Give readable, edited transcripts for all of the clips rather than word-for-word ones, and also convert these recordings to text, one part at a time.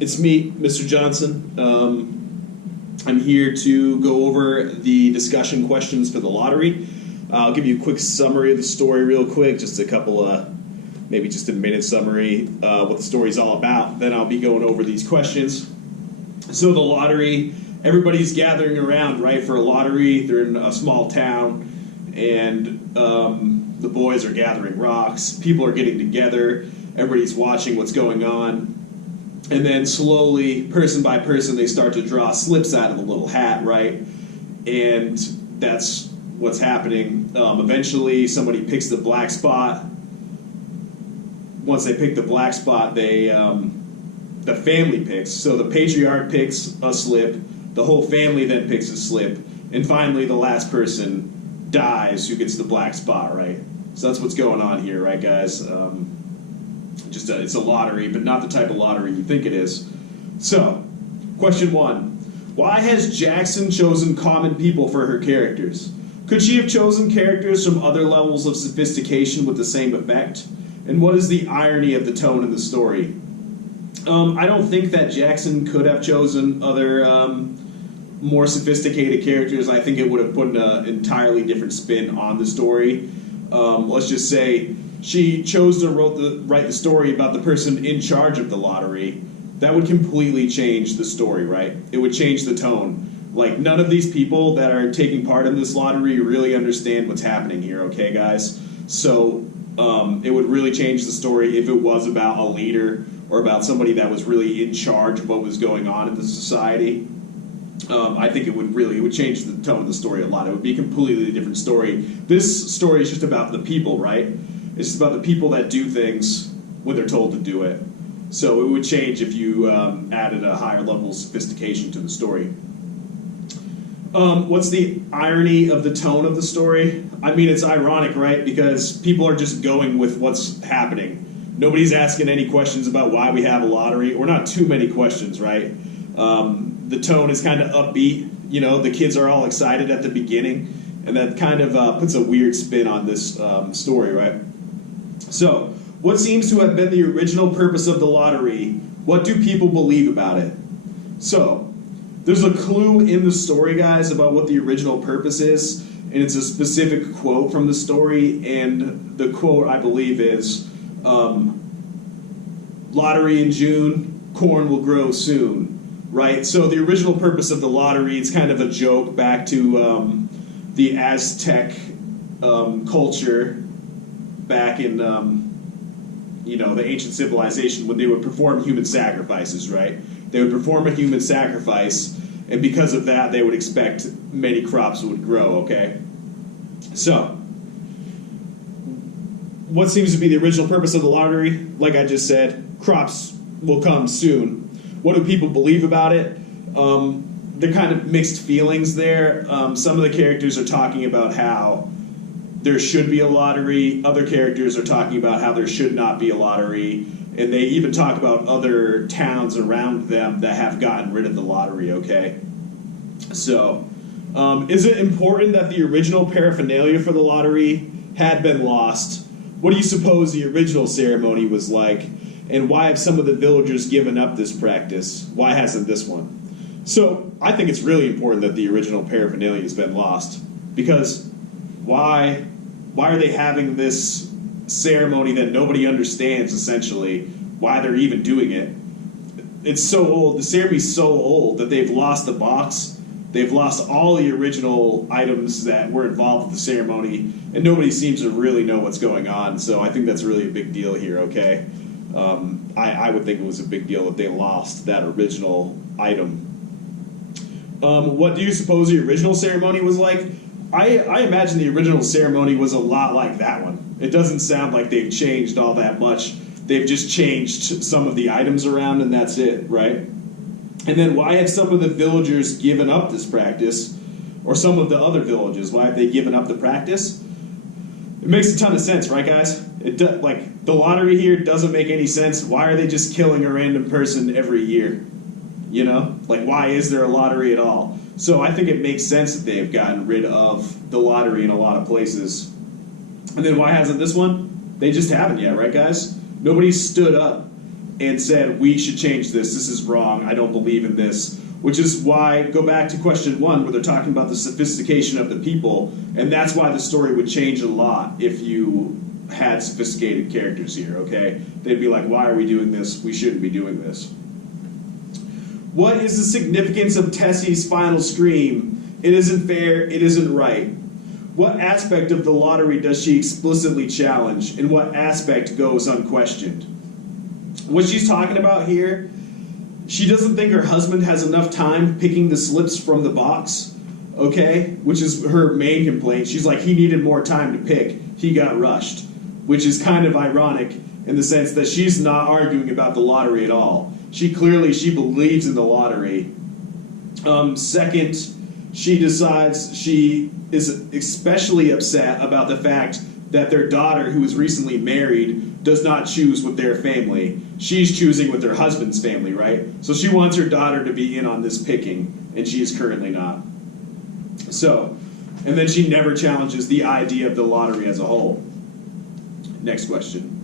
It's me, Mr. Johnson. I'm here to go over the discussion questions for the lottery. I'll give you a quick summary of the story real quick, just a couple maybe just a minute summary, what the story's all about. Then I'll be going over these questions. So the lottery, everybody's gathering around, right, for a lottery. They're in a small town, and the boys are gathering rocks. People are getting together. Everybody's watching what's going on. And then slowly, person by person, they start to draw slips out of the little hat, right? And that's what's happening. Eventually, somebody picks the black spot. Once they pick the black spot, the family picks. So the patriarch picks a slip. The whole family then picks a slip. And finally, the last person dies who gets the black spot, right? So that's what's going on here, right, guys? It's a lottery, but not the type of lottery you think it is. So, question 1. Why has Jackson chosen common people for her characters? Could she have chosen characters from other levels of sophistication with the same effect? And what is the irony of the tone of the story? I don't think that Jackson could have chosen other more sophisticated characters. I think it would have put an entirely different spin on the story. Let's just say she chose to write the story about the person in charge of the lottery. That would completely change the story, right? It would change the tone. Like, none of these people that are taking part in this lottery really understand what's happening here, okay, guys? So it would really change the story if it was about a leader or about somebody that was really in charge of what was going on in the society. I think it would change the tone of the story a lot. It would be a completely different story. This story is just about the people, right? It's just about the people that do things when they're told to do it. So it would change if you added a higher level of sophistication to the story. What's the irony of the tone of the story? I mean, it's ironic, right? Because people are just going with what's happening. Nobody's asking any questions about why we have a lottery, or not too many questions, right? The tone is kind of upbeat. You know, the kids are all excited at the beginning, and that kind of puts a weird spin on this story, right? So, what seems to have been the original purpose of the lottery? What do people believe about it? So, there's a clue in the story, guys, about what the original purpose is, and it's a specific quote from the story, and the quote, I believe, is, lottery in June, corn will grow soon, right? So the original purpose of the lottery is kind of a joke back to the Aztec culture back in, the ancient civilization when they would perform human sacrifices, right? They would perform a human sacrifice, and because of that, they would expect many crops would grow, okay? So, what seems to be the original purpose of the lottery? Like I just said, crops will come soon. What do people believe about it? They're kind of mixed feelings there. Some of the characters are talking about how there should be a lottery. Other characters are talking about how there should not be a lottery. And they even talk about other towns around them that have gotten rid of the lottery, okay? So, is it important that the original paraphernalia for the lottery had been lost? What do you suppose the original ceremony was like? And why have some of the villagers given up this practice? Why hasn't this one? So, I think it's really important that the original paraphernalia has been lost. Because why are they having this ceremony that nobody understands, essentially? Why they're even doing it? It's so old. The ceremony's so old that they've lost the box. They've lost all the original items that were involved with the ceremony, and nobody seems to really know what's going on. So I think that's really a big deal here, okay? I would think it was a big deal that they lost that original item. What do you suppose the original ceremony was like? I imagine the original ceremony was a lot like that one. It doesn't sound like they've changed all that much. They've just changed some of the items around, and that's it, right? And then why have some of the villagers given up this practice? Or some of the other villages, why have they given up the practice? It makes a ton of sense, right, guys? Like, the lottery here doesn't make any sense. Why are they just killing a random person every year? You know? Like, why is there a lottery at all? So I think it makes sense that they've gotten rid of the lottery in a lot of places. And then why hasn't this one? They just haven't yet, right, guys? Nobody stood up and said, we should change this. This is wrong. I don't believe in this. Which is why, go back to question 1, where they're talking about the sophistication of the people, and that's why the story would change a lot if you had sophisticated characters here, okay? They'd be like, why are we doing this? We shouldn't be doing this. What is the significance of Tessie's final scream? It isn't fair, it isn't right. What aspect of the lottery does she explicitly challenge, and what aspect goes unquestioned? What she's talking about here, she doesn't think her husband has enough time picking the slips from the box, okay? Which is her main complaint. She's like, he needed more time to pick. He got rushed. Which is kind of ironic in the sense that she's not arguing about the lottery at all. She believes in the lottery. Second, she decides she is especially upset about the fact that their daughter, who was recently married, does not choose with their family. She's choosing with her husband's family, right? So she wants her daughter to be in on this picking, and she is currently not. So, and then she never challenges the idea of the lottery as a whole. Next question.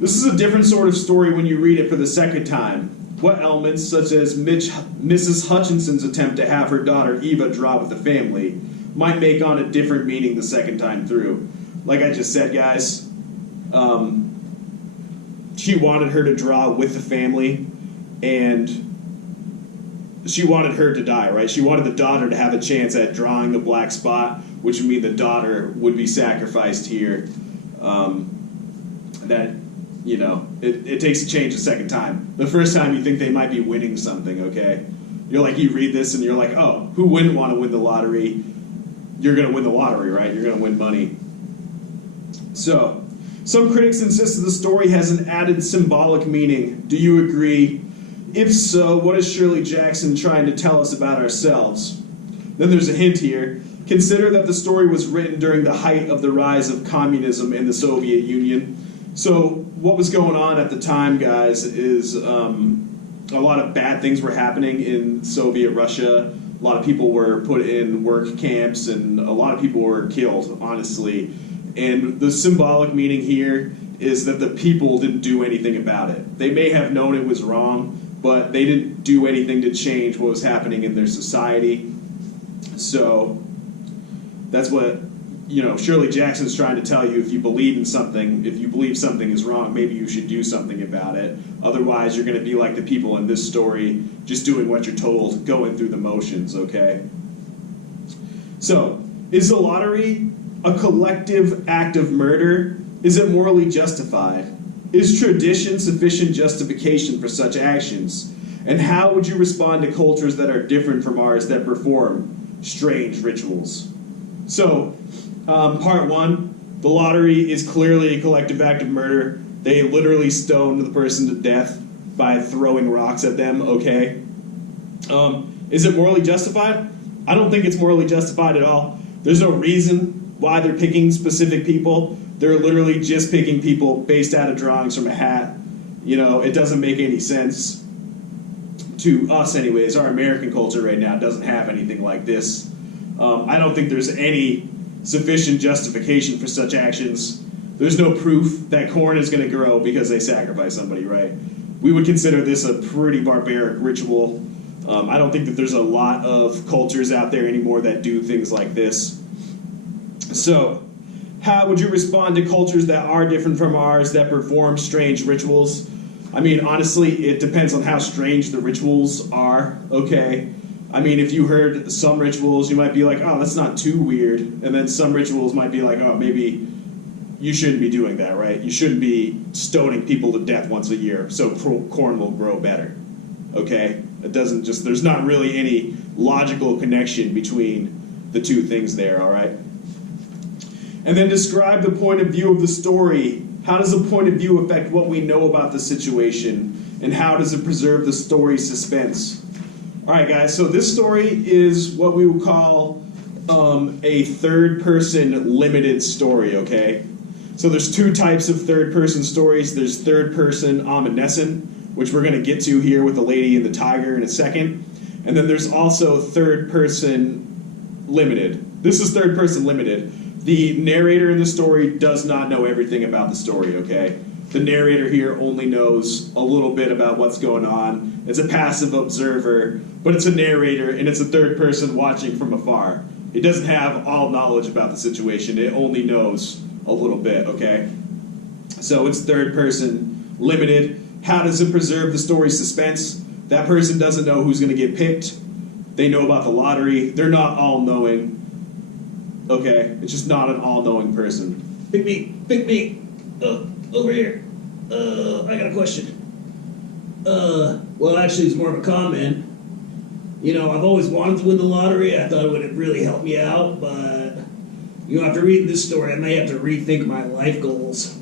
This is a different sort of story when you read it for the second time. What elements, such as Mrs. Hutchinson's attempt to have her daughter Eva draw with the family, might make on a different meaning the second time through? Like I just said, guys, she wanted her to draw with the family, and she wanted her to die, right? She wanted the daughter to have a chance at drawing the black spot, which would mean the daughter would be sacrificed here. It takes a change the second time. The first time you think they might be winning something, okay? You read this and you're like, oh, who wouldn't want to win the lottery? You're going to win the lottery, right? You're going to win money. So, some critics insist that the story has an added symbolic meaning. Do you agree? If so, what is Shirley Jackson trying to tell us about ourselves? Then there's a hint here. Consider that the story was written during the height of the rise of communism in the Soviet Union. So what was going on at the time, guys, is a lot of bad things were happening in Soviet Russia. A lot of people were put in work camps, and a lot of people were killed, honestly. And the symbolic meaning here is that the people didn't do anything about it. They may have known it was wrong, but they didn't do anything to change what was happening in their society. So that's what, Shirley Jackson's trying to tell you. If you believe in something, if you believe something is wrong, maybe you should do something about it. Otherwise, you're going to be like the people in this story, just doing what you're told, going through the motions, okay? So, is the lottery a collective act of murder? Is it morally justified? Is tradition sufficient justification for such actions? And how would you respond to cultures that are different from ours that perform strange rituals? So, part 1, the lottery is clearly a collective act of murder. They literally stoned the person to death by throwing rocks at them, okay? Is it morally justified? I don't think it's morally justified at all. There's no reason why they're picking specific people. They're literally just picking people based out of drawings from a hat. It doesn't make any sense to us anyways. Our American culture right now doesn't have anything like this. I don't think there's any sufficient justification for such actions. There's no proof that corn is going to grow because they sacrifice somebody, right? We would consider this a pretty barbaric ritual. I don't think that there's a lot of cultures out there anymore that do things like this. So, how would you respond to cultures that are different from ours that perform strange rituals? I mean, honestly, it depends on how strange the rituals are, okay? I mean, if you heard some rituals, you might be like, oh, that's not too weird. And then some rituals might be like, oh, maybe you shouldn't be doing that, right? You shouldn't be stoning people to death once a year so corn will grow better, okay? There's not really any logical connection between the two things there, all right? And then describe the point of view of the story. How does the point of view affect what we know about the situation? And how does it preserve the story's suspense? All right, guys, so this story is what we would call a third-person limited story, okay? So there's two types of third-person stories. There's third-person omniscient, which we're going to get to here with the lady and the tiger in a second. And then there's also third-person limited. This is third-person limited. The narrator in the story does not know everything about the story, okay? The narrator here only knows a little bit about what's going on. It's a passive observer, but it's a narrator, and it's a third person watching from afar. It doesn't have all knowledge about the situation. It only knows a little bit, okay? So it's third person, limited. How does it preserve the story's suspense? That person doesn't know who's going to get picked. They know about the lottery. They're not all-knowing, okay? It's just not an all-knowing person. Pick me. Over here. I got a question. Well, actually, it's more of a comment. You know, I've always wanted to win the lottery. I thought it would really help me out, but after reading this story, I may have to rethink my life goals.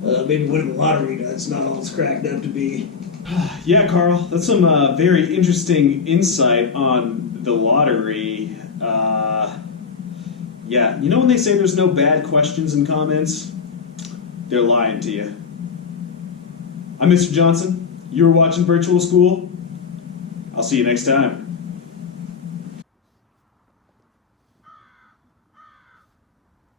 Maybe winning the lottery is not all it's cracked up to be. Yeah, Carl, that's some very interesting insight on the lottery. Yeah, you know when they say there's no bad questions and comments? They're lying to you. I'm Mr. Johnson. You're watching Virtual School. I'll see you next time.